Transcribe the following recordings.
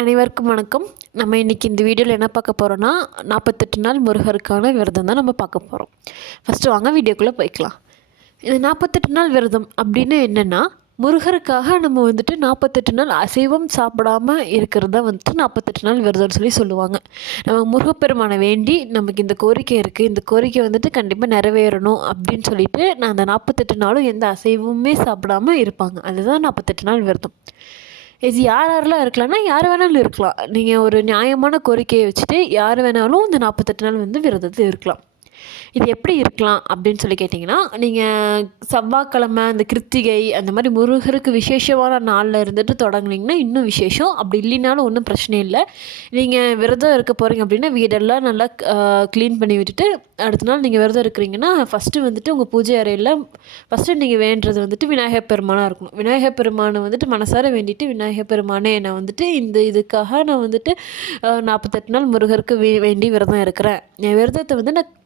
அனைவருக்கும் வணக்கம். நம்ம இன்றைக்கி இந்த வீடியோவில் என்ன பார்க்க போகிறோன்னா 48 நாள் முருகருக்கான விரதம் தான் நம்ம பார்க்க போகிறோம். ஃபஸ்ட்டு வாங்க வீடியோக்குள்ளே போய்க்கலாம். இது 48 நாள் விரதம் அப்படின்னு என்னென்னா, முருகருக்காக நம்ம 48 நாள் அசைவம் சாப்பிடாமல் இருக்கிறத 48 நாள் விரதம்னு சொல்லுவாங்க. நம்ம முருகப்பெருமானை வேண்டி நமக்கு இந்த கோரிக்கை இருக்குது, இந்த கோரிக்கை கண்டிப்பாக நிறைவேறணும் அப்படின்னு சொல்லிட்டு நான் அந்த 48 நாளும் எந்த அசைவமுமே சாப்பிடாமல் இருப்பாங்க. அதுதான் 48 நாள் விரதம். இது யாரெல்லாம் இருக்கலாம்னா, யார் வேணாலும் இருக்கலாம். நீங்கள் ஒரு நியாயமான கோரிக்கையை வச்சுட்டு யார் வேணாலும் இந்த 48 நாள் விரதத்தில் இருக்கலாம். இது எப்படி இருக்கலாம் அப்படின்னு கேட்டிங்கன்னா, நீங்கள் செவ்வாய்க்கிழமை அந்த கிருத்திகை அந்த மாதிரி முருகருக்கு விசேஷமான நாளில் தொடங்குனீங்கன்னா இன்னும் விசேஷம். அப்படி இல்லைனாலும் ஒன்றும் பிரச்சனை இல்லை. நீங்கள் விரதம் இருக்க போகிறீங்க அப்படின்னா வீடெல்லாம் நல்லா க்ளீன் பண்ணி விட்டுட்டு அடுத்த நாள் நீங்கள் விரதம் இருக்கிறீங்கன்னா ஃபஸ்ட்டு உங்கள் பூஜை அறையில் ஃபஸ்ட்டு நீங்கள் வேண்டுறது விநாயகர் பெருமானாக இருக்கணும். விநாயகர் பெருமானை மனசார வேண்டிட்டு, விநாயகர் பெருமானே நான் இந்த இதுக்காக நான் 48 நாள் முருகருக்கு வேண்டி விரதம் இருக்கிறேன். என் விரதத்தை நான்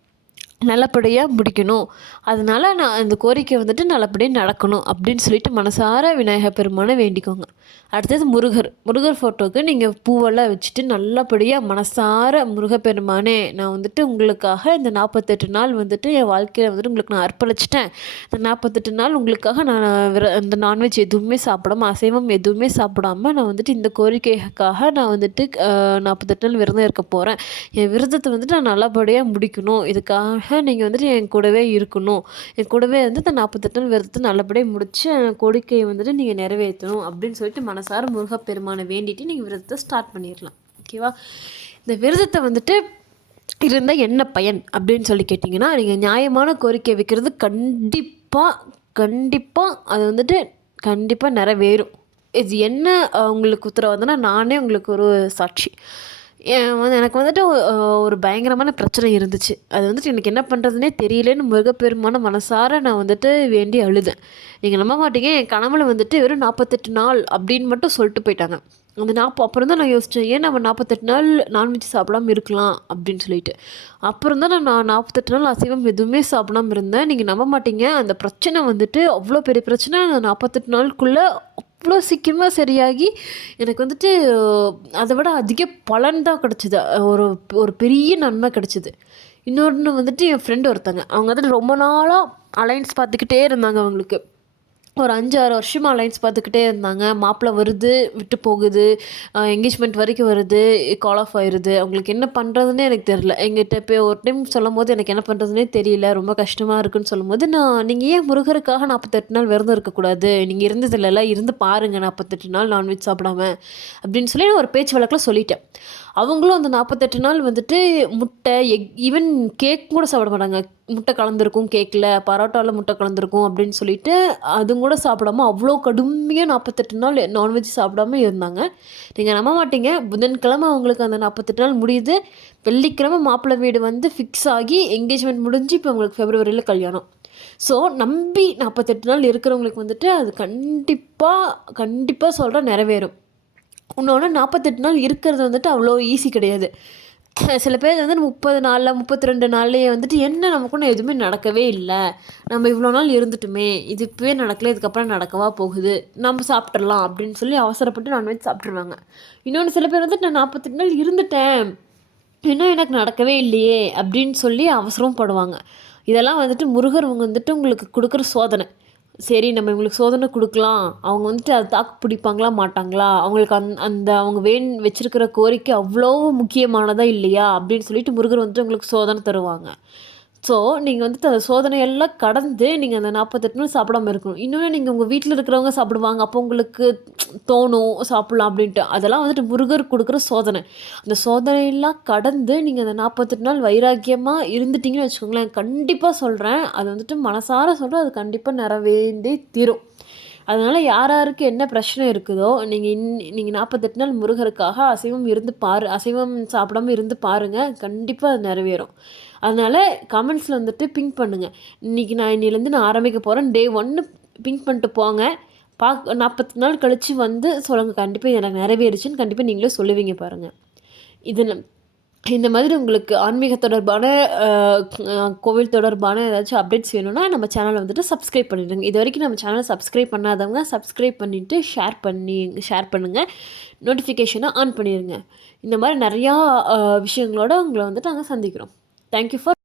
நல்லபடியாக முடிக்கணும், அதனால் நான் அந்த கோரிக்கை நல்லபடியாக நடக்கணும் அப்படின்னு சொல்லிட்டு மனசார விநாயகர் பெருமானை வேண்டிக்கோங்க. அடுத்தது முருகர் ஃபோட்டோவுக்கு நீங்கள் பூவெல்லாம் வச்சுட்டு நல்லபடியாக மனசார முருகப்பெருமானே நான் உங்களுக்காக இந்த 48 நாள் என் வாழ்க்கையில் உங்களுக்கு நான் அர்ப்பணிச்சிட்டேன். இந்த 48 நாள் உங்களுக்காக நான் இந்த நான்வெஜ் எதுவுமே சாப்பிடாம அசைவம் எதுவுமே சாப்பிடாம நான் இந்த கோரிக்கைக்காக நான் 48 நாள் விரதம் இருக்க போகிறேன். என் விரதத்தை நான் நல்லபடியாக முடிக்கணும். இதுக்காக நீங்கள் என் கூடவே இருக்கணும். என் கூடவே இந்த 48 நாள் விரதத்தை நல்லபடியாக முடித்து கோரிக்கையை நீங்கள் நிறைவேற்றணும் அப்படின்னு சொல்லிட்டு மனசார முருகப்பெருமானை வேண்டிட்டு நீங்கள் விரதத்தை ஸ்டார்ட் பண்ணிடலாம். ஓகேவா? இந்த விரதத்தை இருந்தால் என்ன பயன் அப்படின்னு கேட்டிங்கன்னா, நீங்கள் நியாயமான கோரிக்கை வைக்கிறது கண்டிப்பாக அது கண்டிப்பாக நிறைவேறும். இது என்ன உங்களுக்கு உத்தரவாதம்னா, நானே உங்களுக்கு ஒரு சாட்சி. எனக்கு ஒரு பயங்கரமான பிரச்சனை இருந்துச்சு. அது எனக்கு என்ன பண்ணுறதுனே தெரியலேன்னு முருகப்பெருமான மனசார நான் வேண்டி அழுதேன். நீங்கள் நம்ப மாட்டீங்க, என் கனவுல வெறும் 48 நாள் அப்படின்னு மட்டும் சொல்லிட்டு போயிட்டாங்க. அந்த அப்புறம் தான் நான் யோசித்தேன், ஏன் நம்ம 48 நாள் நான்வெஜ் சாப்பிடாமல் இருக்கலாம் அப்படின்னு சொல்லிட்டு. அப்புறம் தான் நான் 48 நாள் அசைவம் எதுவுமே சாப்பிடாமல் இருந்தேன். நீங்கள் நம்ப மாட்டீங்க, அந்த பிரச்சனை அவ்வளோ பெரிய பிரச்சனை 48 நாளுக்குள்ளே அவ்வளோ சீக்கிரமாக சரியாகி எனக்கு அதை விட அதிக பலன் தான் கிடச்சிது. ஒரு ஒரு பெரிய நன்மை கிடச்சிது. இன்னொன்று என் ஃப்ரெண்டு ஒருத்தங்க, அவங்க ரொம்ப நாளாக அலைன்ஸ் பார்த்துக்கிட்டே இருந்தாங்க. அவங்களுக்கு ஒரு 5-6 வருஷமாக அலைன்ஸ் பார்த்துக்கிட்டே இருந்தாங்க. மாப்பிள்ளை வருது, விட்டு போகுது, என்கேஜ்மெண்ட் வரைக்கும் வருது, கால் ஆஃப் ஆயிடுது. அவங்களுக்கு என்ன பண்ணுறதுன்னே எனக்கு தெரில. எங்கிட்ட போய் ஒரு டைம் சொல்லும் போது எனக்கு என்ன பண்ணுறதுனே தெரியல, ரொம்ப கஷ்டமாக இருக்குன்னு சொல்லும்போது, நீங்கள் ஏன் முருகருக்காக 48 நாள் விரதம் இருக்கக்கூடாது, நீங்கள் இருந்ததில்ல, இருந்து பாருங்கள் 48 நாள் நான்வெஜ் சாப்பிடாம அப்படின்னு சொல்லி நான் ஒரு பேச்சு வழக்கில் சொல்லிட்டேன். அவங்களும் அந்த 48 நாள் முட்டை, எக், ஈவன் கேக் கூட சாப்பிட மாட்டாங்க. முட்டை கலந்துருக்கும் கேக்கில், பரோட்டாவில் முட்டை கலந்துருக்கும் அப்படின்னு சொல்லிட்டு அதுவும் கூட சாப்பிடாம அவ்வளோ கடுமையாக 48 நாள் நான்வெஜ் சாப்பிடாம இருந்தாங்க. நீங்கள் நம்ப மாட்டீங்க, புதன்கிழமை அவங்களுக்கு அந்த 48 நாள் முடியுது. வெள்ளிக்கிழமை மாப்பிள்ளை வீடு ஃபிக்ஸ் ஆகி என்கேஜ்மெண்ட் முடிஞ்சு இப்போ அவங்களுக்கு ஃபெப்ரவரியில் கல்யாணம். ஸோ நம்பி 48 நாள் இருக்கிறவங்களுக்கு அது கண்டிப்பாக சொல்கிறேன் நிறைவேறும். இன்னொன்று 48 நாள் இருக்கிறது அவ்வளோ ஈஸி கிடையாது. சில பேர் 30 நாளில் 32 நாள்லேயே என்ன நமக்கு ஒன்றும் எதுவுமே நடக்கவே இல்லை, நம்ம இவ்வளோ நாள் இருந்துட்டுமே, இது இப்போவே நடக்கல, இதுக்கப்புறம் நடக்கவா போகுது, நம்ம சாப்பிட்றலாம் அப்படின்னு சொல்லி அவசரப்பட்டு நான்வெஜ் சாப்பிட்ருவாங்க. இன்னொன்று சில பேர் நான் 48 நாள் இருந்துட்டேன், இன்னும் எனக்கு நடக்கவே இல்லையே அப்படின்னு சொல்லி அவசரம் படுவாங்க. இதெல்லாம் முருகர் உங்களுக்கு கொடுக்குற சோதனை. சரி, நம்ம இவங்களுக்கு சோதனை கொடுக்கலாம், அவங்க அதை தாக்கு பிடிப்பாங்களா மாட்டாங்களா, அவங்களுக்கு அந்த அவங்க வச்சிருக்கிற கோரிக்கை அவ்வளோ முக்கியமானதா இல்லையா அப்படின்னு சொல்லிட்டு முருகர் உங்களுக்கு சோதனை தருவாங்க. ஸோ நீங்கள் அந்த சோதனையெல்லாம் கடந்து நீங்கள் அந்த 48 நாள் சாப்பிடாமல் இருக்கணும். இன்னொன்று நீங்கள் உங்கள் வீட்டில் இருக்கிறவங்க சாப்பிடுவாங்க, அப்போ உங்களுக்கு தோணும் சாப்பிட்லாம் அப்படின்ட்டு. அதெல்லாம் முருகர் கொடுக்குற சோதனை. அந்த சோதனையெல்லாம் கடந்து நீங்கள் அந்த 48 நாள் வைராக்கியமாக இருந்துட்டிங்கன்னு வச்சுக்கோங்களேன், கண்டிப்பாக சொல்கிறேன், அது மனசார சொல்கிறேன், அது கண்டிப்பாக நிறைவேந்தே தீரும். அதனால் யாருக்கு என்ன பிரச்சனை இருக்குதோ நீங்கள் 48 நாள் முருகருக்காக அசைவம் சாப்பிடாமல் இருந்து பாருங்கள், கண்டிப்பாக அது நிறைவேறும். அதனால் கமெண்ட்ஸில் பிங்க் பண்ணுங்கள். இன்னிலேருந்து நான் ஆரம்பிக்க போகிறேன், டே 1 பிங்க் பண்ணிட்டு போங்க. 40 நாள் கழித்து சொல்லுங்கள், கண்டிப்பாக எனக்கு நிறைவேறுச்சுன்னு கண்டிப்பாக நீங்களே சொல்லுவீங்க பாருங்கள். இந்த மாதிரி உங்களுக்கு ஆன்மீக தொடர்பான கோவில் தொடர்பான ஏதாச்சும் அப்டேட்ஸ் வேணும்னா நம்ம சேனலை வந்துட்டு சப்ஸ்கிரைப் பண்ணிடுங்க. இது வரைக்கும் நம்ம சேனலை சப்ஸ்கிரைப் பண்ணாதவங்க சப்ஸ்கிரைப் பண்ணிவிட்டு ஷேர் பண்ணுங்கள். நோட்டிஃபிகேஷனை ஆன் பண்ணிடுங்க. இந்த மாதிரி நிறையா விஷயங்களோட உங்களை வந்துட்டு நாங்கள் சந்திக்கிறோம். Thank you for